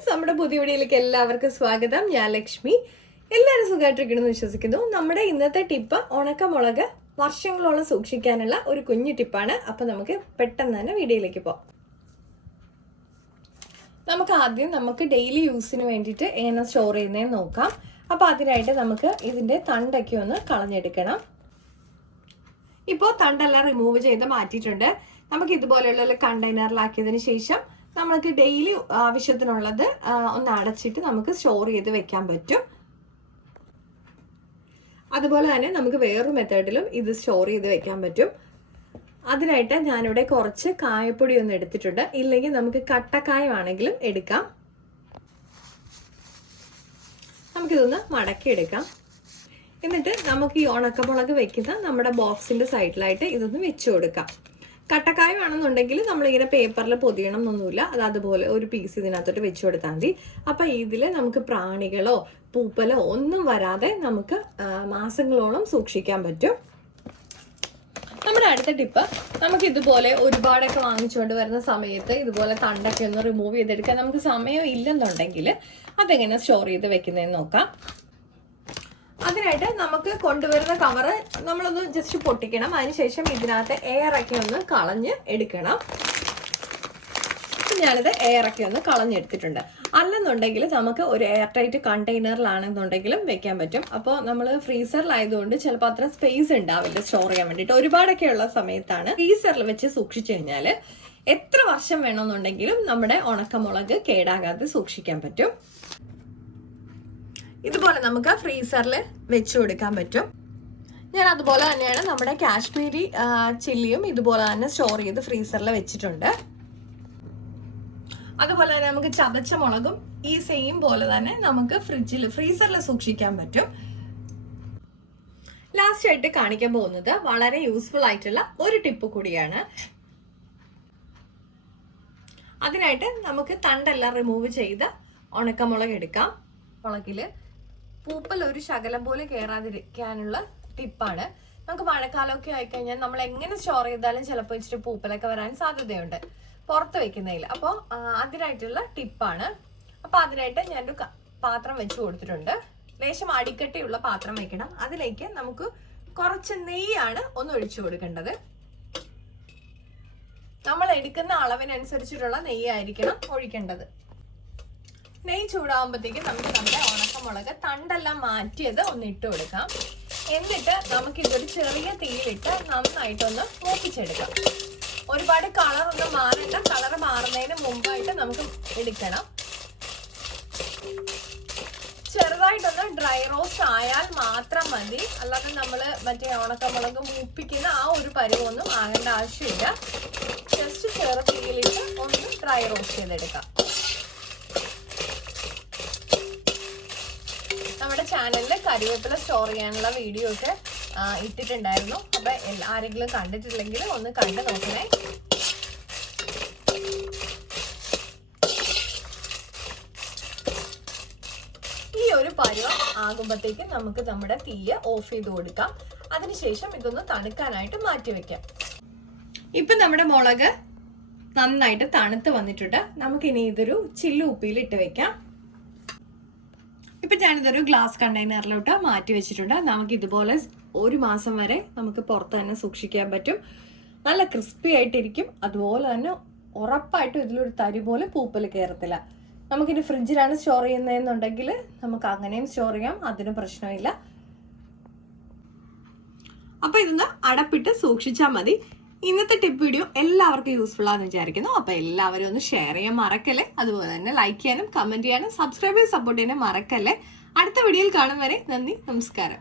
Friends, നമ്മുടെ പുതിയ വീഡിയോയിലേക്ക് എല്ലാവർക്കും സ്വാഗതം. ഞാൻ ലക്ഷ്മി. എല്ലാവരും സുഖമായിട്ടിരിക്കണമെന്ന് വിശ്വസിക്കുന്നു. നമ്മുടെ ഇന്നത്തെ ടിപ്പ് ഉണക്കമുളക് വർഷങ്ങളോളം സൂക്ഷിക്കാനുള്ള ഒരു കുഞ്ഞു ടിപ്പാണ്. അപ്പം നമുക്ക് പെട്ടെന്ന് തന്നെ വീഡിയോയിലേക്ക് പോകാം. നമുക്ക് ആദ്യം ഡെയിലി യൂസിന് വേണ്ടിയിട്ട് എങ്ങനെ സ്റ്റോർ ചെയ്യുന്നതെന്ന് നോക്കാം. അപ്പം അതിനായിട്ട് നമുക്ക് ഇതിൻ്റെ തണ്ടൊക്കെ ഒന്ന് കളഞ്ഞെടുക്കണം. ഇപ്പോൾ തണ്ടെല്ലാം റിമൂവ് ചെയ്ത് മാറ്റിയിട്ടുണ്ട്. നമുക്ക് ഇതുപോലെയുള്ള കണ്ടെയ്നറിലാക്കിയതിന് ശേഷം നമുക്ക് ഡെയിലി ആവശ്യത്തിനുള്ളത് ഒന്ന് അടച്ചിട്ട് നമുക്ക് സ്റ്റോർ ചെയ്ത് വെക്കാൻ പറ്റും. അതുപോലെ തന്നെ നമുക്ക് വേറൊരു മെത്തേഡിലും ഇത് സ്റ്റോർ ചെയ്ത് വെക്കാൻ പറ്റും. അതിനായിട്ട് ഞാനിവിടെ കുറച്ച് കായപ്പൊടി ഒന്ന് എടുത്തിട്ടുണ്ട്. ഇല്ലെങ്കിൽ നമുക്ക് കട്ടക്കായമാണെങ്കിലും എടുക്കാം. നമുക്കിതൊന്ന് മടക്കിയെടുക്കാം. എന്നിട്ട് നമുക്ക് ഈ ഉണക്കമുളക് വെക്കുന്ന നമ്മുടെ ബോക്സിന്റെ സൈഡിലായിട്ട് ഇതൊന്ന് വെച്ചു കൊടുക്കാം. കട്ടക്കായ വേണമെന്നുണ്ടെങ്കിൽ നമ്മളിങ്ങനെ പേപ്പറിൽ പൊതിയണം എന്നൊന്നുമില്ല. അത് അതുപോലെ ഒരു പീസ് ഇതിനകത്തോട്ട് വെച്ചു കൊടുത്താൽ മതി. അപ്പം ഇതിൽ നമുക്ക് പ്രാണികളോ പൂപ്പലോ ഒന്നും വരാതെ നമുക്ക് മാസങ്ങളോളം സൂക്ഷിക്കാൻ പറ്റും. നമ്മുടെ അടുത്ത ടിപ്പ്, നമുക്ക് ഇതുപോലെ ഒരുപാടൊക്കെ വാങ്ങിച്ചുകൊണ്ട് വരുന്ന സമയത്ത് ഇതുപോലെ തണ്ടൊക്കെ ഒന്ന് റിമൂവ് ചെയ്തെടുക്കാൻ നമുക്ക് സമയം ഇല്ലെന്നുണ്ടെങ്കിൽ അതെങ്ങനെ സ്റ്റോർ ചെയ്ത് വെക്കുന്നതെന്ന് നോക്കാം. അതിനായിട്ട് നമുക്ക് കൊണ്ടുവരുന്ന കവറ് നമ്മളൊന്ന് ജസ്റ്റ് പൊട്ടിക്കണം. അതിനുശേഷം ഇതിനകത്ത് എയറൊക്കെ ഒന്ന് കളഞ്ഞ് എടുക്കണം. ഞാനിത് എയറൊക്കെ ഒന്ന് കളഞ്ഞെടുത്തിട്ടുണ്ട്. അല്ലെന്നുണ്ടെങ്കിൽ നമുക്ക് ഒരു എയർ ടൈറ്റ് കണ്ടെയ്നറിലാണെന്നുണ്ടെങ്കിലും വെക്കാൻ പറ്റും. അപ്പോൾ നമ്മൾ ഫ്രീസറിലായതുകൊണ്ട് ചിലപ്പോൾ അത്ര സ്പേസ് ഉണ്ടാവില്ല സ്റ്റോർ ചെയ്യാൻ വേണ്ടിയിട്ട്. ഒരുപാടൊക്കെ ഉള്ള സമയത്താണ് ഫ്രീസറിൽ വെച്ച് സൂക്ഷിച്ചു കഴിഞ്ഞാൽ എത്ര വർഷം വേണമെന്നുണ്ടെങ്കിലും നമ്മുടെ ഉണക്കമുളക് കേടാകാതെ സൂക്ഷിക്കാൻ പറ്റും. ഇതുപോലെ നമുക്ക് ഫ്രീസറിൽ വെച്ചു കൊടുക്കാൻ പറ്റും. ഞാൻ അതുപോലെ തന്നെയാണ് നമ്മുടെ കാശ്മീരി ചില്ലിയും ഇതുപോലെ തന്നെ സ്റ്റോർ ചെയ്ത് ഫ്രീസറിൽ വെച്ചിട്ടുണ്ട്. അതുപോലെ തന്നെ നമുക്ക് ചതച്ച മുളകും ഈ സെയിം പോലെ തന്നെ നമുക്ക് ഫ്രീസറിൽ സൂക്ഷിക്കാൻ പറ്റും. ലാസ്റ്റ് ആയിട്ട് കാണിക്കാൻ പോകുന്നത് വളരെ യൂസ്ഫുൾ ആയിട്ടുള്ള ഒരു ടിപ്പ് കൂടിയാണ്. അതിനായിട്ട് നമുക്ക് തണ്ടെല്ലാം റിമൂവ് ചെയ്ത് ഉണക്കമുളക് എടുക്കാം. മുളകില് പൂപ്പൽ ഒരു ശകലം പോലെ കയറാതിരിക്കാനുള്ള ടിപ്പാണ്. നമുക്ക് മഴക്കാലമൊക്കെ ആയിക്കഴിഞ്ഞാൽ നമ്മൾ എങ്ങനെ സ്റ്റോർ ചെയ്താലും ചിലപ്പോൾ ഇച്ചിരി പൂപ്പലൊക്കെ വരാൻ സാധ്യതയുണ്ട് പുറത്ത് വെക്കുന്നതിൽ. അപ്പോൾ അതിനായിട്ടുള്ള ടിപ്പാണ്. അപ്പോൾ അതിനായിട്ട് ഞാനൊരു പാത്രം വെച്ച് കൊടുത്തിട്ടുണ്ട്. ലേശം അടിക്കട്ടിയുള്ള പാത്രം വെക്കണം. അതിലേക്ക് നമുക്ക് കുറച്ച് നെയ്യാണ് ഒന്ന് ഒഴിച്ചു കൊടുക്കേണ്ടത്. നമ്മൾ എടുക്കുന്ന അളവിനനുസരിച്ചിട്ടുള്ള നെയ്യായിരിക്കണം ഒഴിക്കേണ്ടത്. നെയ്യ് ചൂടാകുമ്പോഴത്തേക്ക് നമുക്ക് നമ്മുടെ ഉണക്കമുളക് തണ്ടെല്ലാം മാറ്റിയത് ഒന്ന് ഇട്ട് കൊടുക്കാം. എന്നിട്ട് നമുക്കിതൊരു ചെറിയ തീയിലിട്ട് നന്നായിട്ടൊന്ന് മൂപ്പിച്ചെടുക്കാം. ഒരുപാട് കളറൊന്നും മാറണ്ട. കളർ മാറുന്നതിന് മുമ്പായിട്ട് നമുക്ക് എടുക്കണം. ചെറുതായിട്ടൊന്ന് ഡ്രൈ റോസ്റ്റ് ആയാൽ മാത്രം മതി. അല്ലാതെ നമ്മൾ മറ്റേ ഉണക്കമുളക് മൂപ്പിക്കുന്ന ആ ഒരു പരുവൊന്നും ആകേണ്ട ആവശ്യമില്ല. ജസ്റ്റ് ചെറു തീയിലിട്ട് ഒന്ന് ഡ്രൈ റോസ്റ്റ് ചെയ്തെടുക്കാം. നമ്മുടെ ചാനലിൽ കരിവേപ്പില സ്റ്റോർ ചെയ്യാനുള്ള വീഡിയോ ഒക്കെ ഇട്ടിട്ടുണ്ടായിരുന്നു. അപ്പൊ ആരെങ്കിലും കണ്ടിട്ടില്ലെങ്കിൽ ഒന്ന് കണ്ടു നോക്കണേ. ഈ ഒരു പരുവം ആകുമ്പോഴത്തേക്കും നമുക്ക് നമ്മുടെ തീയെ ഓഫ് ചെയ്ത് കൊടുക്കാം. അതിനുശേഷം ഇതൊന്ന് തണുക്കാനായിട്ട് മാറ്റി വെക്കാം. ഇപ്പൊ നമ്മുടെ മുളക് നന്നായിട്ട് തണുത്ത് വന്നിട്ടുണ്ട്. നമുക്കിനി ഇതൊരു ചില്ലുകുപ്പിയിൽ ഇട്ട് വെക്കാം. ഇപ്പൊ ഞാനിതൊരു ഗ്ലാസ് കണ്ടെയ്നറിലോട്ട് മാറ്റി വെച്ചിട്ടുണ്ട്. നമുക്ക് ഇതുപോലെ ഒരു മാസം വരെ നമുക്ക് പുറത്ത് തന്നെ സൂക്ഷിക്കാൻ പറ്റും. നല്ല ക്രിസ്പി ആയിട്ടിരിക്കും. അതുപോലെ തന്നെ ഉറപ്പായിട്ടും ഇതിലൊരു തരി പോലെ പൂപ്പൽ കയറത്തില്ല. നമുക്കിനി ഫ്രിഡ്ജിലാണ് സ്റ്റോർ ചെയ്യുന്നതെന്നുണ്ടെങ്കിൽ നമുക്ക് അങ്ങനെയും സ്റ്റോർ ചെയ്യാം. അതിന് പ്രശ്നമില്ല. അപ്പൊ ഇതൊന്ന് അടപ്പിട്ട് സൂക്ഷിച്ചാൽ മതി. ഇന്നത്തെ ടിപ്പ് വീഡിയോ എല്ലാവർക്കും യൂസ്ഫുൾ ആണെന്ന് വിചാരിക്കുന്നു. അപ്പോൾ എല്ലാവരും ഒന്ന് ഷെയർ ചെയ്യാൻ മറക്കല്ലേ. അതുപോലെ തന്നെ ലൈക്ക് ചെയ്യാനും കമന്റ് ചെയ്യാനും സബ്സ്ക്രൈബ് ചെയ്ത് സപ്പോർട്ട് ചെയ്യാനും മറക്കല്ലേ. അടുത്ത വീഡിയോയിൽ കാണും വരെ നന്ദി, നമസ്കാരം.